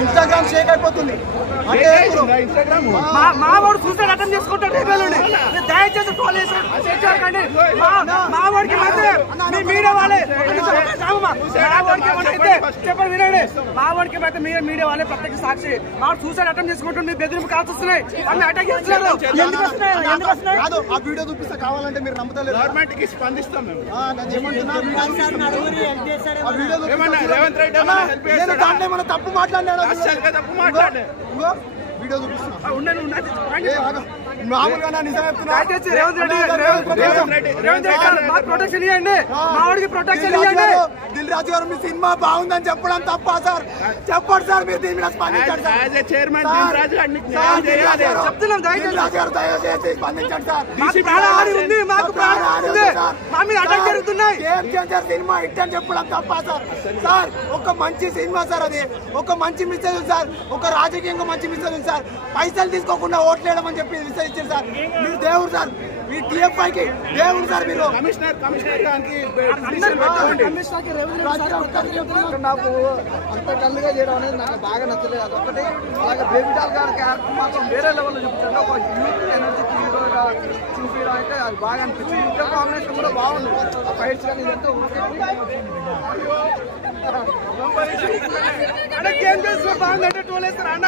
Instagram Sheikh అయిపోతుంది అంటే మా వాడు సూసైడ్ అటెంప్ట్ చేసుకుంటాడు. దయచేసి ట్రోల్ చేసాడు మా వాడికి మీడియా వాళ్ళే చెప్పండి వినండి. మా వాడికి అయితే మీడియా వాళ్ళే ప్రత్యక్ష సాక్షి. మా సూసైడ్ అటెంప్ట్ చేసుకుంటూ మీ బెదిరింపు కాల్స్ వస్తున్నాయి, అన్ని అటాక్ చేస్తున్నారు. ఆ వీడియో చూపిస్తా కావాలంటే మీరు నమ్ముతలేదు. గవర్నమెంట్ కి స్పందిస్తాం మేము. ఏమన్నా తప్పు మాట్లాడినా వీడియో చూపిస్తున్నా మామూలుగా నిజం చెప్తున్నా. ప్రొటెక్షన్ ఇవ్వండి, మావాడికి ప్రొటెక్షన్ ఇవ్వండి. దిల్ రాజు గారు మీ సినిమా బాగుందని చెప్పడం తప్ప సార్? చెప్పండి సార్, మీరు దీని మీద స్పందించండి సార్. చెప్తున్నాం దయచేసి స్పందించండి సార్. మాకు మా మీద అటాక్ జరుగుతున్నాయి. గేమ్ చేంజర్ సినిమా హిట్ అని చెప్పడం తప్ప సార్? సార్ ఒక మంచి సినిమా సార్, అది ఒక మంచి మెసేజ్ సార్, ఒక రాజకీయంగా మంచి మెసేజ్ సార్. పైసలు తీసుకోకుండా ఓట్లేయడం అని చెప్పి మెసేజ్ ఇచ్చారు సార్. మీరు దేవుడు సార్, మీ టీఎఫ్ఐకి దేవుడు సార్. మీరు నాకు అంత కళ్ళుగా చేయడం అనేది నాకు బాగా నచ్చలేదు. అదొకటి. అలాగే బేబీ డాల్ గారి క్యారెక్టర్ మాత్రం వేరే లెవెల్లో చూపించండి. ఒక యూత్ ఎనర్జీ హీరోగా చూపించడం అయితే అది బాగా అనిపించింది. ఇంట్లో కాంబినేషన్ కూడా బాగుంది. ఫైట్స్ కానీ ఇదంతా గేమ్ చేసిన బాగుందంటే టోల్ వేస్తారు అన్న.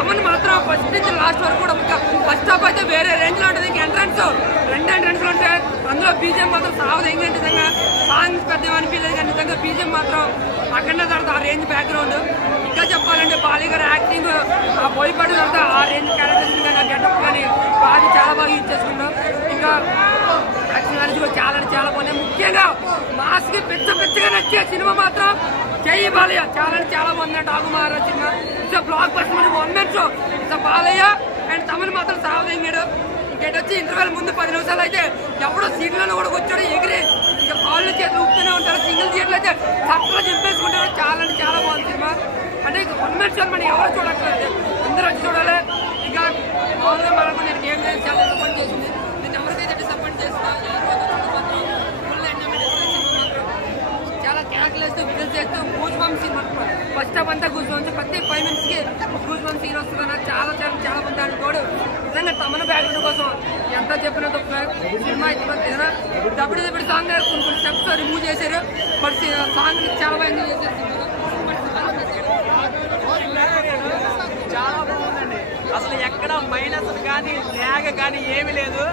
అమ్మని మాత్రం ఫస్ట్ నుంచి లాస్ట్ వరకు కూడా ఫస్ట్ హాఫ్ అయితే వేరే రేంజ్ లో ఉంటుంది. ఎంట్రన్స్ ఎంట్రన్స్ ఉంటాయి. అందులో బీజం మాత్రం సావదు. ఏంటంటే నిజంగా సాంగ్స్ పెద్ద అనిపించలేదు కానీ నిజంగా బీజం మాత్రం అక్కడ తర్వాత ఆ రేంజ్ బ్యాక్గ్రౌండ్. ఇంకా చెప్పాలంటే బాలీ గారి యాక్టింగ్, ఆ భయపడిన తర్వాత ఆ రేంజ్ క్యారెక్టర్స్ కానీ గెటప్ కానీ బాగా చాలా బాగా యూజ్ చేసుకుంటాం. ఇంకా యాక్షన్ కూడా చాలా బాగున్నాయి. ముఖ్యంగా మాస్ కి పిచ్చగా నచ్చే సినిమా మాత్రం జై బాలయ్య. చాలా బాగుంది. Daaku Maharaj cinema blockbuster 1 man show. Balayya and తమిళ మాత్రం సావదెంగాడు. ఇంకేటొచ్చి ఇంటర్వెల్ ముందు 10 నిమిషాలు అయితే ఎవడో సీట్లలో కూడా వచ్చాడు ఎగిరి ఇంకా కాళ్ళు చేతులు ఊపుతూనే ఉంటారు. సింగిల్ సీట్లు అయితే చక్కగా చింపేసుకుంటారు. చాలా బాగుంది సినిమా. అంటే 1 man షో మనం ఎవరో చూడట్లేదు, అందరూ వచ్చి చూడాలి. ఇంకా మామూలుగా మనకు నేను గేమ్ చాలా డిసప్పాయింట్ చేసింది. నేను ఎవరికైతే డిసప్పాయింట్ చేస్తున్నా చాలా క్యారెక్టర్స్ విజిల్ చేస్తూ goose bump scene first half అంతా గూస్ బంప్స్. ప్రతి 5 minutes కి గూస్ బంప్ సీన్ వస్తుందన్న చాలా మంది అనుకోడు. నిజంగా తమన బ్యాక్గ్రౌండ్ కోసం ఎంత చెప్పినంత సినిమా ఏదైనా డబ్బుడు సాంగ్ కొన్ని స్టెప్స్ రిమూవ్ చేశారు. బట్ సాంగ్ చాలా బాగా ఎంజాయ్ చేశారు. చాలా బాగుందండి. అసలు ఎక్కడ మైనస్ కానీ ల్యాగ్ కానీ ఏమీ లేదు.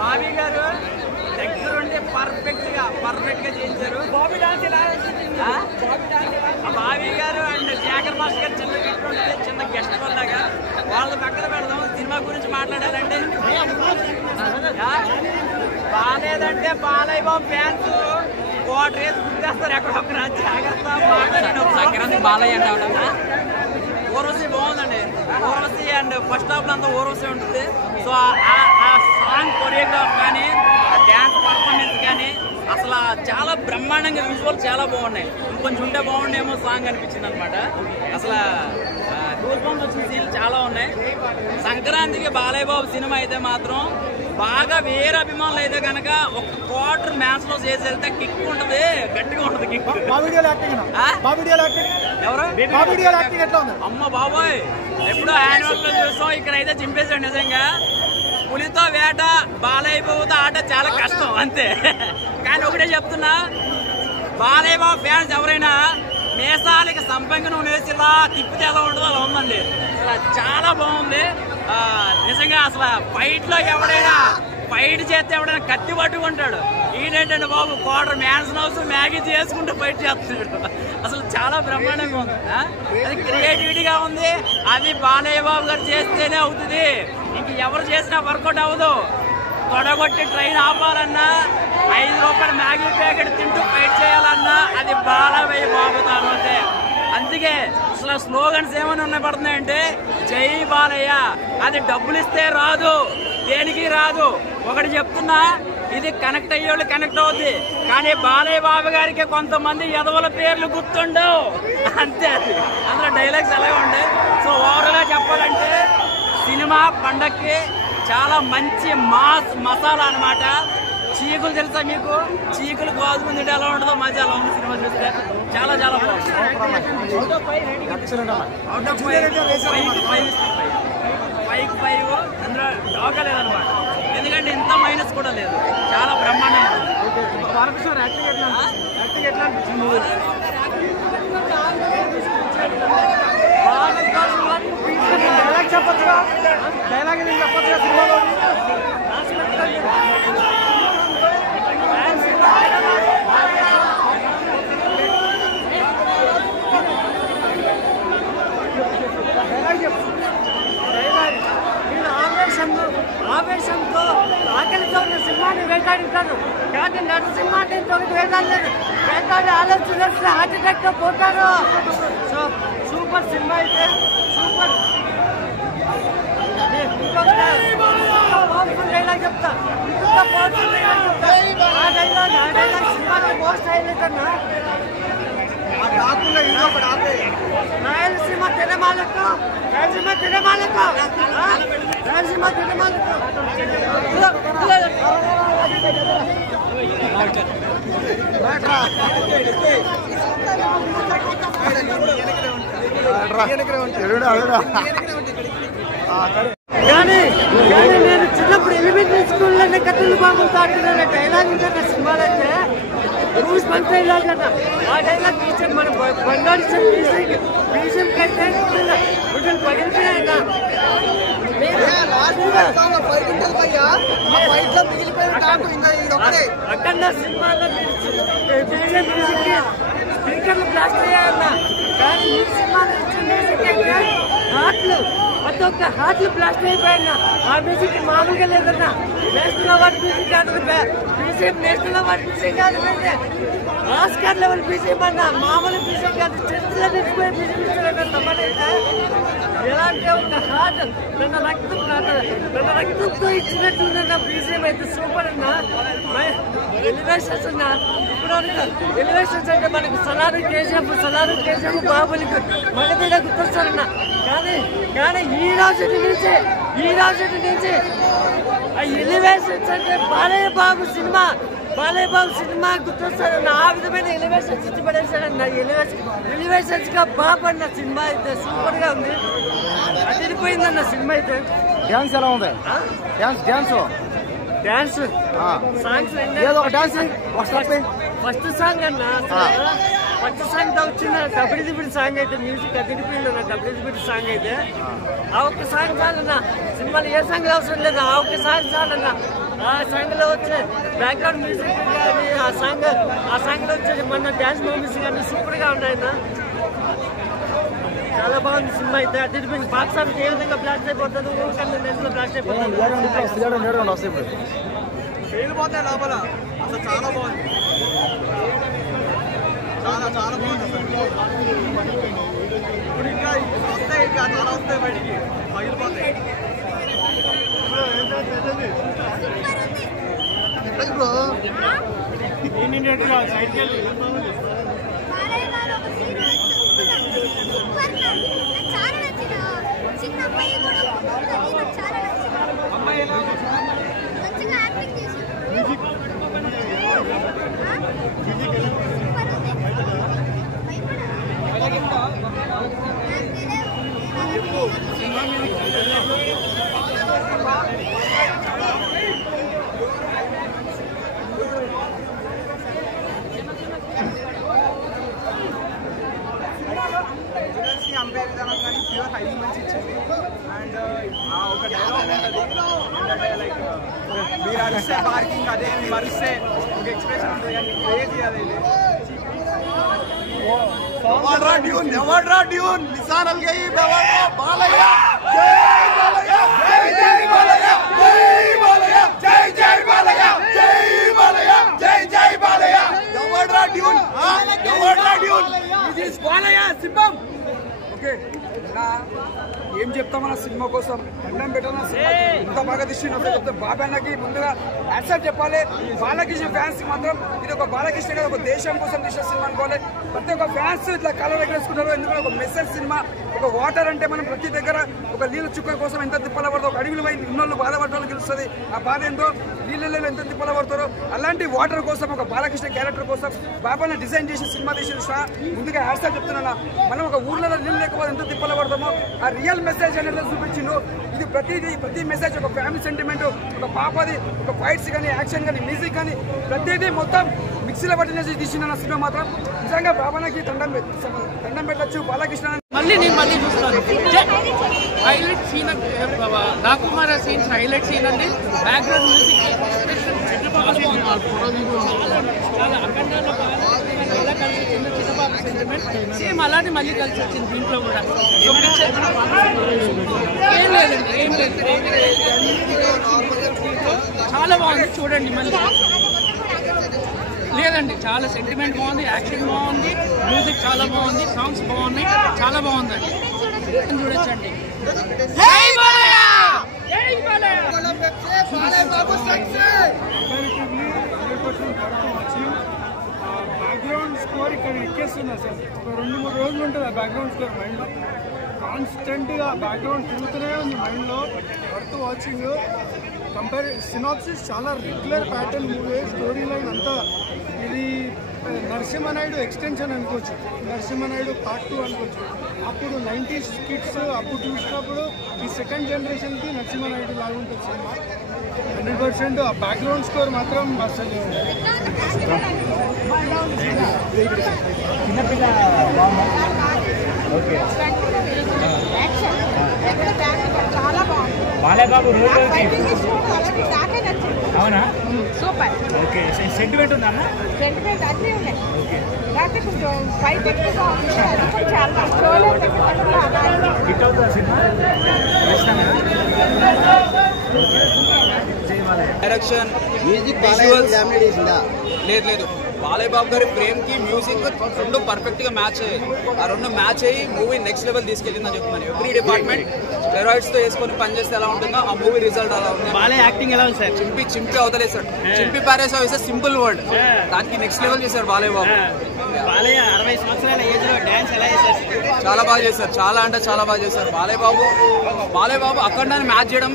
బాబీ గారు దగ్గరుండి పర్ఫెక్ట్ గా చేయించారు. బాబీ గారు అండ్ జాగర్ మాస్టర్ గారు చిన్న గెస్ట్ వల్లగా వాళ్ళ పక్కన పెడదాం. సినిమా గురించి మాట్లాడాలంటే బాగాలేదంటే బాలయ్య బాబు ఫ్యాన్స్ కోట రేసి గుర్తేస్తారు. ఎక్కడొక్కర జాగ్రత్త మాట్లాడండి. బాలయ్య అంటే ఊర్వశి బాగుందండి. ఊర్వశి అండ్ ఫస్ట్ హాఫ్ లో అంతా ఊర్వశి ఉంటుంది. సో ఆ సాంగ్ కొరియోగ్రాఫ్ కానీ డ్యాన్స్ పర్ఫార్మెన్స్ అసలు చాలా బ్రహ్మాండంగా విజువల్ చాలా బాగున్నాయి. ఇంకొంచెం ఉంటే బాగుండేమో సాంగ్ అనిపించింది అనమాట. అసలు గూస్ బంప్స్ వచ్చిన సీన్లు చాలా ఉన్నాయి. సంక్రాంతికి బాలయ్య బాబు సినిమా అయితే మాత్రం బాగా వేరే అభిమానులు అయితే కనుక ఒక క్వార్టర్ మ్యాచ్ లో చేసి వెళ్తే కిక్ ఉంటది, గట్టిగా ఉంటది కిక్. ఎవరు అమ్మ బాబోయ్, ఎప్పుడో యాన్యువల్ లో చూసాం, ఇక్కడైతే చింపేశాడు. నిజంగా పులితో వేట, బాలయ్య బాబుతో ఆట చాలా కష్టం అంతే. కానీ ఒకటే చెప్తున్నా, బాలయ్య బాబు ఫ్యాన్స్ ఎవరైనా మేసాలకి సంపంగి నూనె వేసి ఇలా తిప్పితే ఎలా ఉంటుందో అలా ఉందండి. అసలు చాలా బాగుంది నిజంగా. అసలు ఫైట్ లో ఎవడైనా ఫైట్ చేస్తే ఎవడైనా కత్తి పట్టుకుంటాడు. ఈడేంటంటే బాబు క్వార్టర్ మ్యాన్స్ హౌస్ మ్యాగీ చేసుకుంటూ ఫైట్ చేస్తున్నాడు. అసలు చాలా బ్రహ్మాండంగా ఉంది. అది క్రియేటివిటీగా ఉంది. అది బాలయ్య బాబు గారు చేస్తేనే అవుతుంది, ఇంక ఎవరు చేసినా వర్కౌట్ అవ్వదు. తొడగొట్టి ట్రైన్ ఆపాలన్నా, 5 రూపాయల మ్యాగీ ప్యాకెట్ తింటూ ఫైట్ చేయాలన్నా అది బాలయ్య బాబు తానవుతే. అందుకే అసలు స్లోగన్స్ ఏమైనా ఉన్నాయి పడుతున్నాయంటే జై బాలయ్య. అది డబ్బులు ఇస్తే రాదు, దేనికి రాదు. ఒకటి చెప్తున్నా, ఇది కనెక్ట్ అయ్యేవాళ్ళు కనెక్ట్ అవుద్ది, కానీ బాలయ్య బాబు గారికి కొంతమంది ఎదవల పేర్లు గుర్తుండవు అంతే. అది అందులో డైలాగ్స్ అలాగే ఉంటాయి. సో ఓవరాల్ గా చెప్పాలంటే సినిమా పండక్కి చాలా మంచి మాస్ మసాలా అనమాట. చీకులు తెలుసా మీకు? చీకులు కాజు తింటే ఎలా ఉంటుందో మజా అలా ఉంది సినిమా చూస్తే. చాలా చాలా బాగుంది. 5 అందులో డాగా లేదనమాట, ఎందుకంటే ఇంత మైనస్ కూడా లేదు. చాలా బ్రహ్మాండంగా చెప్పచ్చుగా, డైలాగ్ చెప్పచ్చుగా సినిమాలో. ఆవేశంతో ఆకలితో ఉన్న సింహాన్ని వేటాడింటారు, కానీ నరసింహాన్ని తొలగి వేటాడలేదు. వేటాడి ఆలోచించాల్సిన హార్ట్ అటాక్ తో పోతారు. సో సూపర్ సినిమా అయితే సూపర్. పవర్ఫుల్ డైలాగ్ చెప్తా, ఇంత పవర్ఫుల్ డైలాగ్ చెప్తా. ఆ డైలాగ్ సినిమాలో మోస్ట్ హైలైట్ అన్నా. రాయలసీమ తిరమాలకు, రాయలసీమ తిరమాలకు, రాయలసీమ తిరమాలకు. కానీ నేను చిన్నప్పుడు ఎలిమెంటరీ స్కూల్లోనే కథలు బాబు తాడుతున్న డైలాగ్ ఉంటుంది సినిమాలో అయితే రూల్స్ మంత్ డైలాగ్ అన్న. ఆ డైలాగ్ టీచర్ మన బంగారు బీజం కంటే పగిలిపోయాయి. అక్కడ సినిమాలో స్పీకర్లు బ్లాస్ట్ అయ్యాయన్న, కానీ ఈ సినిమాలో ఇచ్చిన మ్యూజిక్ అయితే హార్ట్లు, ప్రతి ఒక్క హార్ట్లు బ్లాస్ట్ అయిపోయాయన్న. ఆ మ్యూజిక్ మామూలుగా లేదన్న, నేషనల్ అవార్డు మ్యూజిక్ కాదు, బీజేపీ నేషనల్ అవార్డు మ్యూజిక్ కాదు, ఆస్కార్ లెవెల్ బీజేపీ అన్న, మామూలు బీజేపీ కాదు, చర్చలో నిలిచిపోయే బీజేపీ తమ్మనైతే ఎలా అంటే ఒక హార్ట్ నన్న రక్తంతో ఇచ్చినట్లున్న బీజేపీ అయితే సూపర్ అన్న. ఎలివేషన్స్ అన్న, ఇప్పుడు ఎలివేషన్స్ అంటే మనకు సలారు కేజీఎఫ్ బాహుబలికి మగబీడ గుర్తొస్తారన్న. కానీ ఈ రోజు నుంచి ఆ ఎలివేషన్స్ అంటే బాలయ్య బాబు సినిమా గుర్తొస్తాడన్న. ఆ విధమైన ఎలివేషన్స్ ఇచ్చి పడేశాడన్న. ఎలివేషన్స్ గా బాబు అన్న సినిమా అయితే సూపర్ గా ఉంది, అదిరిపోయిందన్న సినిమా అయితే. డాన్స్ ఎలా ఉంది? డాన్స్ సాంగ్స్ ఫస్ట్ సాంగ్ అన్న, ఫస్ట్ సాంగ్ తో వచ్చిన దబిడి సాంగ్ అయితే మ్యూజిక్ అదిరిపోయింది అన్న. దబిడి సాంగ్ అయితే ఆ ఒక్క సాంగ్ చాలన్న, సినిమాలో ఏ సాంగ్ అవసరం లేదు, ఆ ఒక్క సాంగ్ చాలన్న. ఆ సాంగ్ లో వచ్చే బ్యాక్గ్రౌండ్ మ్యూజిక్ కానీ ఆ సాంగ్ లో వచ్చే మన డాన్స్ మూవీస్ కానీ సూపర్ గా ఉన్నాయన్న. చాలా బాగుంది సినిమా అయితే, అదిరిపోయింది. బాక్స్ ఆఫీస్ ఏ విధంగా బ్లాస్ట్ అయిపోతుంది, బ్లాస్ట్ అయిపోతుంది. వెళ్ళిపోతాయి లోపల. అసలు చాలా బాగుంది, చాలా బాగుంది అసలు. ఇప్పుడు ఇంకా వస్తాయి, ఇంకా చాలా వస్తాయి బయటికి, పగిలిపోతాయి. అంపే విధానం కానీ ప్యూర్ హైలీ మంచి ఇచ్చింది. అండ్ ఒక డైలాగ్ ఉంటుంది ఏంటంటే లైక్ మీరు అరిస్తే పార్కింగ్ అదే మేము అరిస్తే ఒక ఎక్స్ప్రెషన్ ఉంటుంది కానీ క్రేజీ అది ఏం చెప్తామన్న సినిమా కోసం అన్నం పెట్టాలన్న సినిమా ఇంత బాగా తీసినప్పుడు చెప్తే బాబాన్నకి ముందుగా యాక్సెప్ట్ చెప్పాలి. బాలకృష్ణ ఫ్యాన్స్ మాత్రం ఇది ఒక బాలకృష్ణ గారు ఒక దేశం కోసం తీసిన సినిమా అనుకోవాలి. ప్రతి ఒక్క ఫ్యాన్స్ ఇట్లా కలర్ ఎగరేసుకుంటారు. ఎందుకంటే ఒక మెసేజ్ సినిమా. ఒక వాటర్ అంటే మనం ప్రతి దగ్గర ఒక నీళ్ళ చుక్క కోసం ఎంత తిప్పల పడతాం, ఒక అడవిలో పోయి ఉన్నోళ్ళు బాధపడ్డ వాళ్ళకి తెలుస్తుంది ఆ బాధ ఏంటో, నీళ్ళలో ఎంత తిప్పల పడతారో. అలాంటి వాటర్ కోసం ఒక బాలకృష్ణ క్యారెక్టర్ కోసం బాబాని డిజైన్ చేసి సినిమా తీసిన ముందుగా యాక్సెప్ట్ చెప్తున్నా. మనం ఒక ఊర్లలో నీళ్ళు లేకపోతే ఎంత తిప్పల పడతామో ఆ రియల్ మెసేజ్ అనేది చూపించిండు. ఇది ప్రతి మెసేజ్ ఒక ఫ్యామిలీ సెంటిమెంట్, ఒక పాపది, ఒక ఫైట్స్ కానీ యాక్షన్ కానీ మ్యూజిక్ కానీ ప్రతిదీ మొత్తం మిక్సీలో పట్టిన తీసిన సినిమా మాత్రం నిజంగా బాబాకి దండం పెట్టచ్చు. బాలకృష్ణ మళ్ళీ చూస్తాను. హైలైట్ సీన్ రాకుమార సీన్స్ హైలైట్ సీన్ అండి. బ్యాక్గ్రౌండ్ మ్యూజిక్ చాలా అఖండంగా ఎలా కలిసి వచ్చిందో చిన్నబాబు సెంటిమెంట్ సేమ్ అలానే మళ్ళీ కలిసి వచ్చింది దీంట్లో కూడా. ఏం లేదు చాలా బాగుంది చూడండి మళ్ళీ. లేదండి చాలా సెంటిమెంట్ బాగుంది, యాక్షన్ బాగుంది, మ్యూజిక్ చాలా బాగుంది, సాంగ్స్ బాగున్నాయి, చాలా బాగుందండి. చూడొచ్చండి. బ్యాక్గ్రౌండ్ స్కోర్ ఇక్కడ ఎక్కేస్తుంది అసలు. ఒక 2-3 రోజులు ఉంటుంది ఆ బ్యాక్గ్రౌండ్ స్కోర్ మైండ్లో. కాన్స్టెంట్గా బ్యాక్గ్రౌండ్ తిరుగుతూనే ఉంది మైండ్లో. Worth watching. సినాప్సిస్ చాలా regular pattern movie. Story line అంతా ఇది నరసింహనాయుడు ఎక్స్టెన్షన్ అనుకోవచ్చు. నరసింహనాయుడు పార్ట్ 2 అనుకోవచ్చు. అప్పుడు 90s కిడ్స్ అప్పుడు చూసినప్పుడు ఈ సెకండ్ జనరేషన్కి నరసింహనాయుడు లాగా ఉంటుంది సినిమా. 100%. ఆ బ్యాక్గ్రౌండ్ స్కోర్ మాత్రం అసలు బాలయ్యబాబు అవునా? సూపర్. ఓకే. సెంటిమెంట్ ఉందా? సెంటిమెంట్ అన్నీ ఉన్నాయి. కాకపోతే కొంచెం ఫైట్ ఎక్కువగా ఉంది. అది కొంచెం చాలా స్లోలో హిట్ అవుతుందా సినిమా? డైరెక్షన్, మ్యూజిక్, లేదు బాలయ్య బాబు గారి ఫ్రేమ్ కి మ్యూజిక్ రెండు పర్ఫెక్ట్ గా మ్యాచ్ అయ్యాయి. ఆ రెండు మ్యాచ్ అయ్యి మూవీ నెక్స్ట్ లెవెల్ తీసుకెళ్ళిందని చెప్తున్నాను. ఎవ్రీ డిపార్ట్మెంట్ స్టెరాయిడ్స్ తో వేసుకొని పనిచేస్తే ఎలా ఉంటుందో ఆ మూవీ రిజల్ట్ అలా ఉంది. బాలయ్య యాక్టింగ్ ఎలా ఉంది సార్? చింపి అవతలేసాడు. చింపి పారేసా వేసే సింపుల్ వర్డ్, దానికి నెక్స్ట్ లెవెల్ చేశారు బాలయ్య బాబు. బాలయ్య 60 సంవత్సరాల ఏజ్ లో డాన్స్ ఎలా చేశారు? చాలా బాగా చేశారు. చాలా అంటే చాలా బాగా చేశారు. బాలయ్య బాబు అక్కడ మ్యాచ్ చేయడం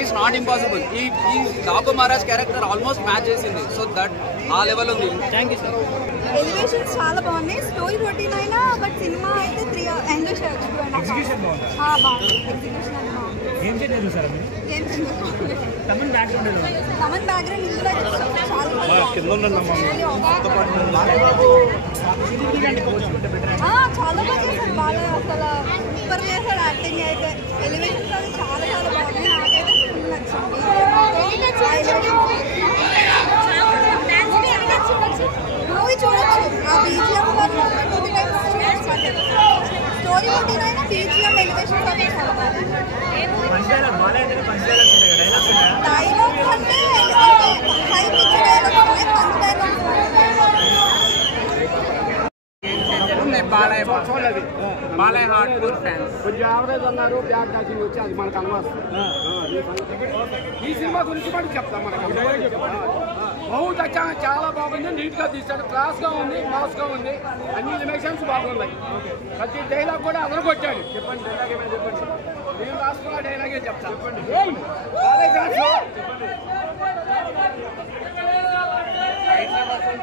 ఈజ్ నాట్ ఇంపాసిబుల్. ఈ Daaku Maharaj character almost match చేసింది. సో దట్ ఆ లెవెల్ ఉంది. Thank you sir. ఎలివేషన్స్ చాలా బాగున్నాయి. స్టోరీ రొటీన్ అయినా బట్ సినిమా అయితే 3 ఎంజాయ్ చేయొచ్చు. ఎగ్జిక్యూషన్ బాగుంది. బాగుంది. ఎగ్జిక్యూషన్ అది బాగుంది. ఏం చేంజ్ చూసారా మీరు? తమన్ బ్యాక్గ్రౌండ్ ఇందులో చాలా చాలా బాగా చేశారు. బాగా అసలు సూపర్ చేశాడు యాక్టింగ్ అయితే. ఎలివేషన్స్ అది చాలా బాగుంది. నాకైతే ఫుల్ నచ్చింది. మూవీ చూడొచ్చు. ఆ బీజిఎం స్టోరీ రొటీన్ అయినా బీజిఎం ఎలివేషన్స్ అది చాలా బాగుంది. డైలాగ్స్ అంటే హైప్ ఇచ్చే డైలాగ్స్ ఉన్నాయి, మంచి డైలాగ్స్ బాలయ్య హార్డ్కోర్ ఫ్యాన్స్. కొంచెం యావరేజ్ అన్నారు. బ్యాక్ టాకింగ్ వచ్చి అది మనకు అనవసరం. ఈ సినిమా గురించి మనకి చెప్తాం. మనకు బహుత్ అచ్చా, చాలా బాగుంది, నీట్ గా తీశాడు, క్లాస్ గా ఉంది, మాస్ గా ఉంది, అన్ని ఎలివేషన్స్ బాగున్నాయి. ప్రతి డైలాగ్ కూడా అదరు కొట్టాడు. చెప్పండి డైలాగ్ ఏమైనా చెప్పండి. నేను రాసుకున్న డైలాగే చెప్తాను. చెప్పండి.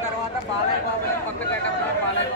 తర్వాత బాలయ్య బాబు